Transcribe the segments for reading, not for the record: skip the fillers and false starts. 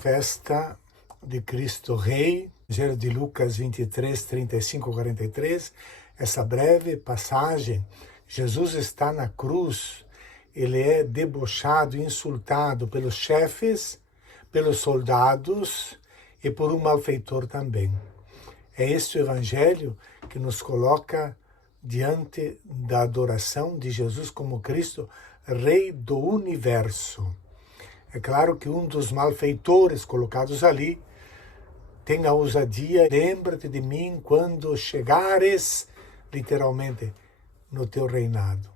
festa de Cristo Rei, Evangelho de Lucas 23, 35, 43, essa breve passagem, Jesus está na cruz, ele é debochado, insultado pelos chefes, pelos soldados e por um malfeitor também. É este o Evangelho que nos coloca diante da adoração de Jesus como Cristo, Rei do Universo. É claro que um dos malfeitores colocados ali tem a ousadia, lembra-te de mim quando chegares, literalmente, no teu reinado,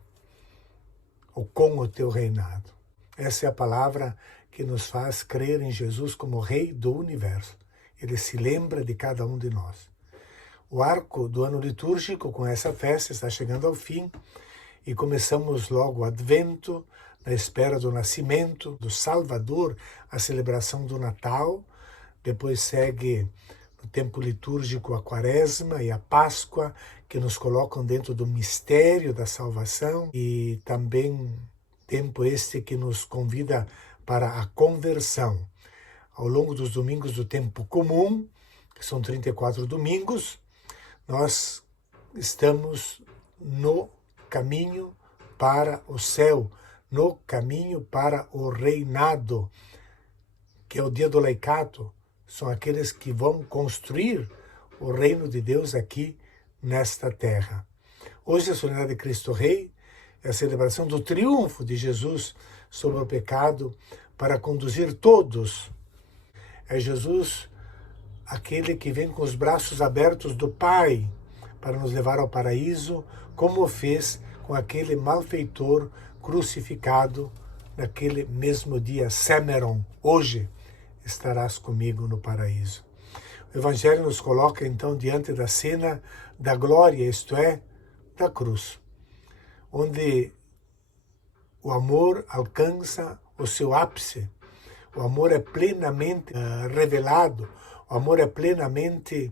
ou com o teu reinado. Essa é a palavra que nos faz crer em Jesus como Rei do Universo. Ele se lembra de cada um de nós. O arco do ano litúrgico com essa festa está chegando ao fim e começamos logo o Advento, na espera do nascimento do Salvador, a celebração do Natal. Depois segue no tempo litúrgico a Quaresma e a Páscoa, que nos colocam dentro do mistério da salvação, e também tempo este que nos convida para a conversão. Ao longo dos domingos do tempo comum, que são 34 domingos, nós estamos no caminho para o céu, no caminho para o reinado, que é o dia do laicato. São aqueles que vão construir o reino de Deus aqui nesta terra. Hoje a solenidade de Cristo Rei é a celebração do triunfo de Jesus sobre o pecado para conduzir todos. É Jesus aquele que vem com os braços abertos do Pai para nos levar ao paraíso, como fez com aquele malfeitor crucificado naquele mesmo dia, Semeron. Hoje estarás comigo no paraíso. O Evangelho nos coloca então diante da cena da glória, isto é, da cruz, onde o amor alcança o seu ápice, o amor é plenamente revelado, o amor é plenamente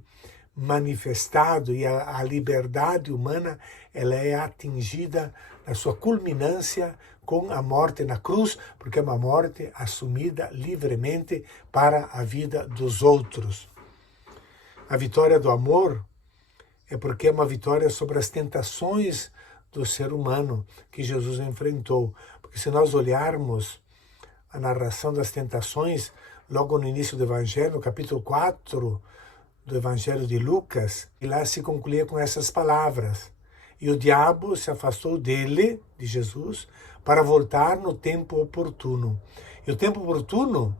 manifestado e a liberdade humana ela é atingida na sua culminância com a morte na cruz, porque é uma morte assumida livremente para a vida dos outros. A vitória do amor é porque é uma vitória sobre as tentações do ser humano que Jesus enfrentou. Porque se nós olharmos a narração das tentações, logo no início do Evangelho, no capítulo 4 do Evangelho de Lucas, e lá se concluía com essas palavras: e o diabo se afastou dele, de Jesus, para voltar no tempo oportuno. E o tempo oportuno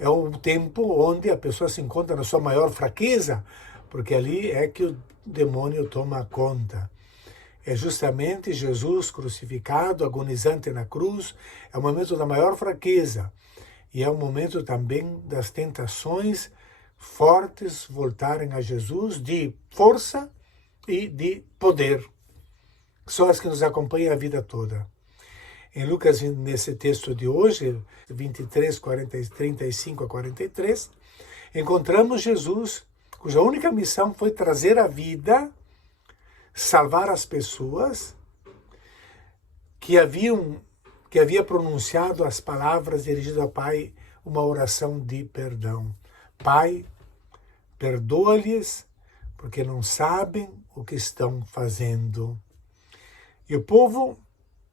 é o tempo onde a pessoa se encontra na sua maior fraqueza, porque ali é que o demônio toma conta. É justamente Jesus crucificado, agonizante na cruz, é o momento da maior fraqueza. E é o momento também das tentações fortes voltarem a Jesus, de força e de poder. São as que nos acompanham a vida toda. Em Lucas, nesse texto de hoje, 23, 35 a 43, encontramos Jesus, cuja única missão foi trazer a vida, salvar as pessoas que havia pronunciado as palavras dirigidas ao Pai, uma oração de perdão. Pai, perdoa-lhes, porque não sabem o que estão fazendo. E o povo,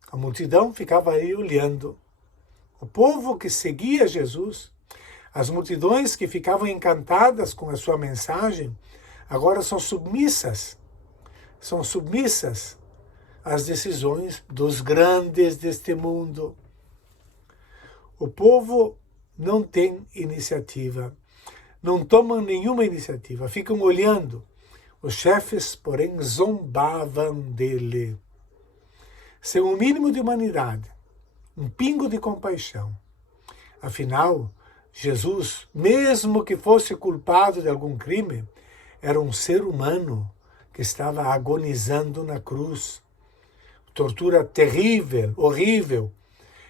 a multidão, ficava aí olhando. O povo que seguia Jesus, as multidões que ficavam encantadas com a sua mensagem, agora são submissas às decisões dos grandes deste mundo. O povo não tem iniciativa, não tomam nenhuma iniciativa, ficam olhando. Os chefes, porém, zombavam dele. Sem um mínimo de humanidade, um pingo de compaixão. Afinal, Jesus, mesmo que fosse culpado de algum crime, era um ser humano que estava agonizando na cruz. Tortura terrível, horrível,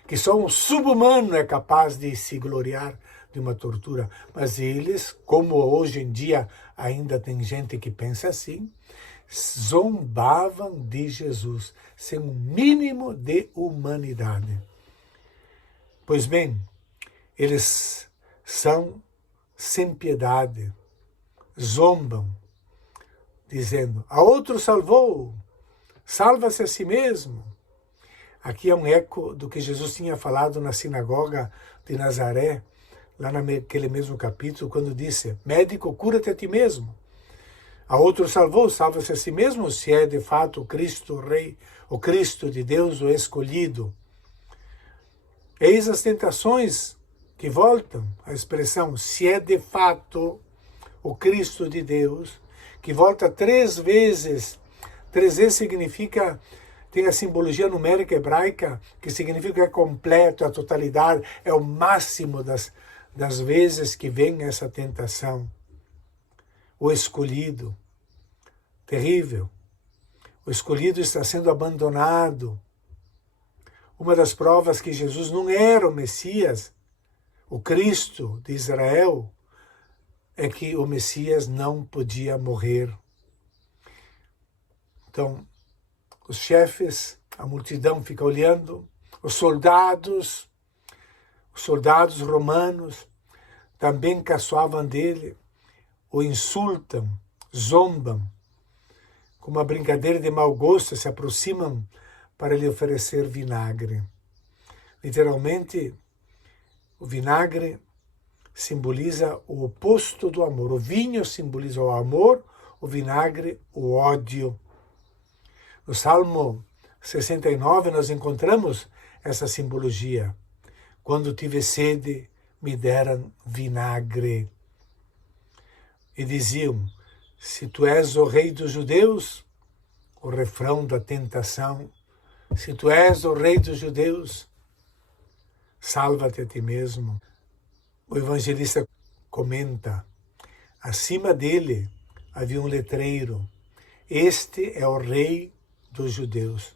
que só um sub-humano é capaz de se gloriar de uma tortura. Mas eles, como hoje em dia ainda tem gente que pensa assim, zombavam de Jesus, sem um mínimo de humanidade. Pois bem, eles são sem piedade, zombam, dizendo: a outro salvou, salva-se a si mesmo. Aqui é um eco do que Jesus tinha falado na sinagoga de Nazaré, lá naquele mesmo capítulo, quando disse: médico, cura-te a ti mesmo. A outro salvou, salva-se a si mesmo, se é de fato o Cristo, o Rei, o Cristo de Deus, o escolhido. Eis as tentações que voltam, a expressão se é de fato o Cristo de Deus, que volta 3 vezes. 3 vezes significa, tem a simbologia numérica hebraica, que significa que é completo, a totalidade, é o máximo das vezes que vem essa tentação. O escolhido, terrível. O escolhido está sendo abandonado. Uma das provas que Jesus não era o Messias, o Cristo de Israel, é que o Messias não podia morrer. Então, os chefes, a multidão fica olhando, os soldados romanos também caçoavam dele, o insultam, zombam, com uma brincadeira de mau gosto, se aproximam para lhe oferecer vinagre. Literalmente, o vinagre simboliza o oposto do amor. O vinho simboliza o amor, o vinagre, o ódio. No Salmo 69, nós encontramos essa simbologia. Quando tive sede, me deram vinagre. E diziam: se tu és o rei dos judeus, o refrão da tentação, se tu és o rei dos judeus, salva-te a ti mesmo. O evangelista comenta: acima dele havia um letreiro: este é o rei dos judeus.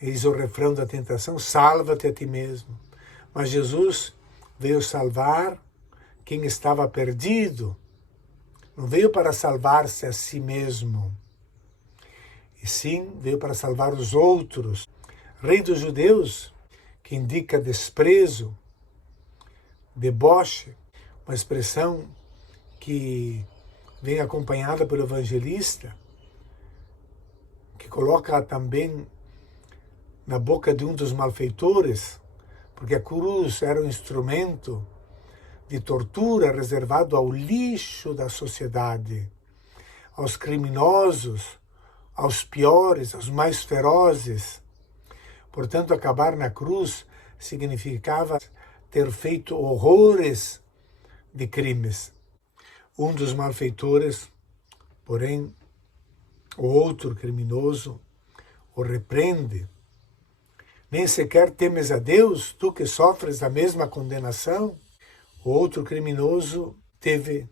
Eis o refrão da tentação: salva-te a ti mesmo. Mas Jesus veio salvar quem estava perdido. Não veio para salvar-se a si mesmo, e sim veio para salvar os outros. Rei dos judeus, que indica desprezo, deboche, uma expressão que vem acompanhada pelo evangelista, que coloca também na boca de um dos malfeitores, porque a cruz era um instrumento de tortura reservado ao lixo da sociedade, aos criminosos, aos piores, aos mais ferozes. Portanto, acabar na cruz significava ter feito horrores de crimes. Um dos malfeitores, porém, o outro criminoso, o repreende. Nem sequer temes a Deus, tu que sofres a mesma condenação? O outro criminoso teve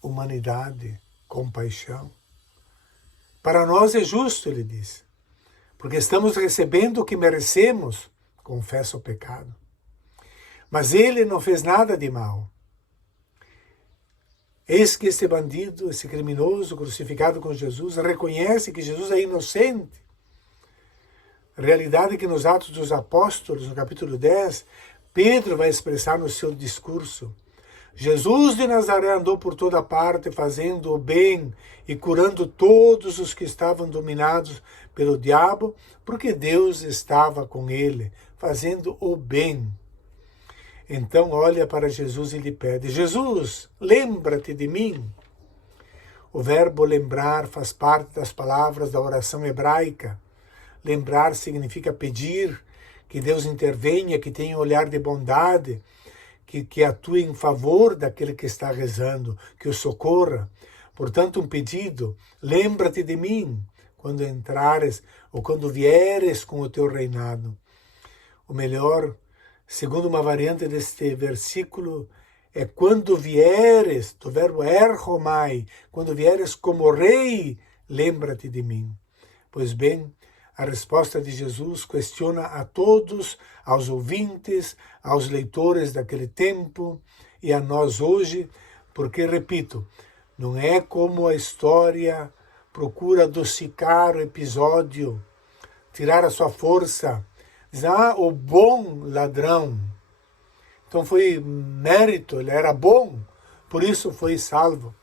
humanidade, compaixão. Para nós é justo, ele diz, porque estamos recebendo o que merecemos, confessa o pecado. Mas ele não fez nada de mal. Eis que esse bandido, esse criminoso crucificado com Jesus, reconhece que Jesus é inocente. Realidade que nos Atos dos Apóstolos, no capítulo 10, Pedro vai expressar no seu discurso. Jesus de Nazaré andou por toda parte fazendo o bem e curando todos os que estavam dominados pelo diabo, porque Deus estava com ele, fazendo o bem. Então olha para Jesus e lhe pede: Jesus, lembra-te de mim. O verbo lembrar faz parte das palavras da oração hebraica. Lembrar significa pedir que Deus intervenha, que tenha um olhar de bondade, que atue em favor daquele que está rezando, que o socorra. Portanto, um pedido: lembra-te de mim quando entrares ou quando vieres com o teu reinado. O melhor, segundo uma variante deste versículo, é quando vieres, do verbo erchomai, quando vieres como rei, lembra-te de mim. Pois bem, a resposta de Jesus questiona a todos, aos ouvintes, aos leitores daquele tempo e a nós hoje, porque, repito, não é como a história procura adocicar o episódio, tirar a sua força Diz, o bom ladrão. Então foi mérito, ele era bom, por isso foi salvo.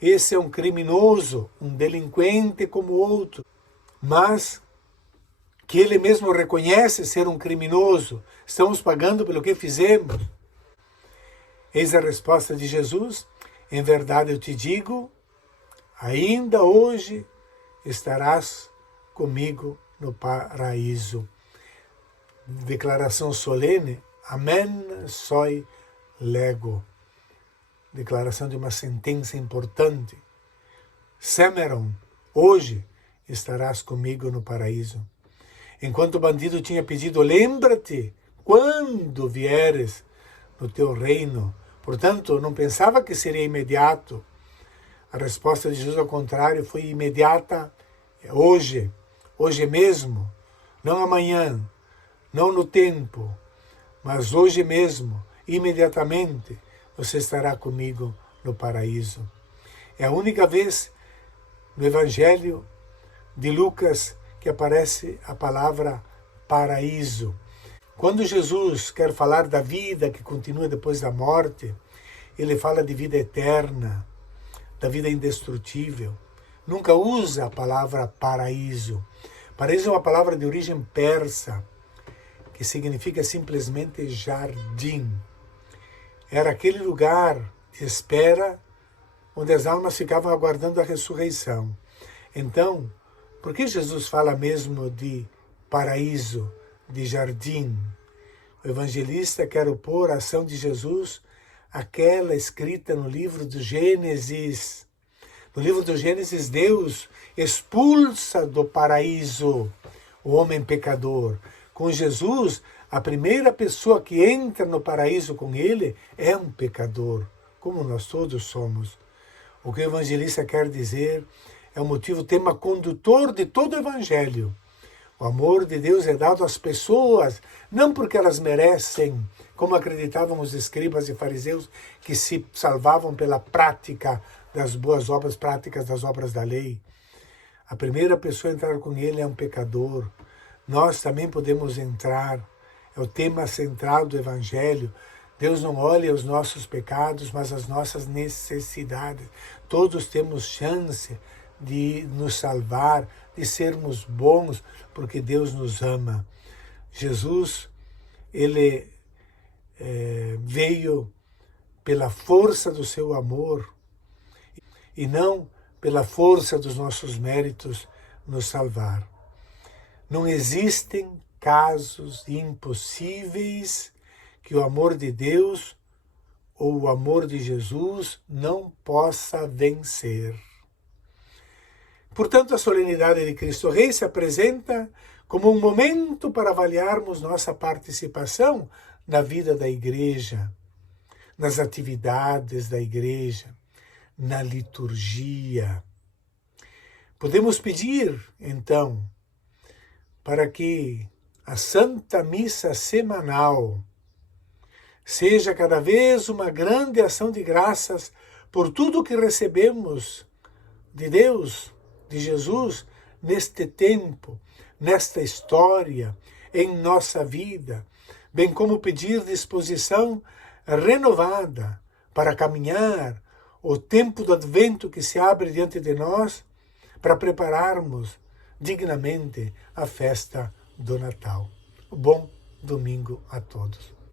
Esse é um criminoso, um delinquente como outro, mas que ele mesmo reconhece ser um criminoso. Estamos pagando pelo que fizemos. Eis a resposta de Jesus. Em verdade eu te digo, ainda hoje estarás comigo no paraíso. Declaração solene, amen soi lego. Declaração de uma sentença importante. Semeron, hoje estarás comigo no paraíso. Enquanto o bandido tinha pedido, lembra-te quando vieres no teu reino. Portanto, não pensava que seria imediato. A resposta de Jesus, ao contrário, foi imediata. Hoje mesmo, não amanhã, não no tempo, mas hoje mesmo, imediatamente, você estará comigo no paraíso. É a única vez no Evangelho de Lucas que aparece a palavra paraíso. Quando Jesus quer falar da vida que continua depois da morte, ele fala de vida eterna, da vida indestrutível. Nunca usa a palavra paraíso. Paraíso é uma palavra de origem persa, que significa simplesmente jardim. Era aquele lugar de espera onde as almas ficavam aguardando a ressurreição. Então, por que Jesus fala mesmo de paraíso, de jardim? O evangelista quer opor a ação de Jesus àquela escrita no livro do Gênesis. No livro do Gênesis, Deus expulsa do paraíso o homem pecador. Com Jesus, a primeira pessoa que entra no paraíso com ele é um pecador, como nós todos somos. O que o evangelista quer dizer é o motivo, tema condutor de todo o evangelho. O amor de Deus é dado às pessoas, não porque elas merecem, como acreditavam os escribas e fariseus, que se salvavam pela prática das boas obras, práticas das obras da lei. A primeira pessoa a entrar com ele é um pecador. Nós também podemos entrar. É o tema central do Evangelho. Deus não olha os nossos pecados, mas as nossas necessidades. Todos temos chance de nos salvar, de sermos bons, porque Deus nos ama. Jesus, ele veio pela força do seu amor e não pela força dos nossos méritos nos salvar. Não existem casos impossíveis que o amor de Deus ou o amor de Jesus não possa vencer. Portanto, a solenidade de Cristo Rei se apresenta como um momento para avaliarmos nossa participação na vida da igreja, nas atividades da igreja, na liturgia. Podemos pedir, então, para que a Santa Missa semanal seja cada vez uma grande ação de graças por tudo que recebemos de Deus, de Jesus, neste tempo, nesta história, em nossa vida, bem como pedir disposição renovada para caminhar o tempo do advento que se abre diante de nós, para prepararmos dignamente a festa do Natal. Bom domingo a todos.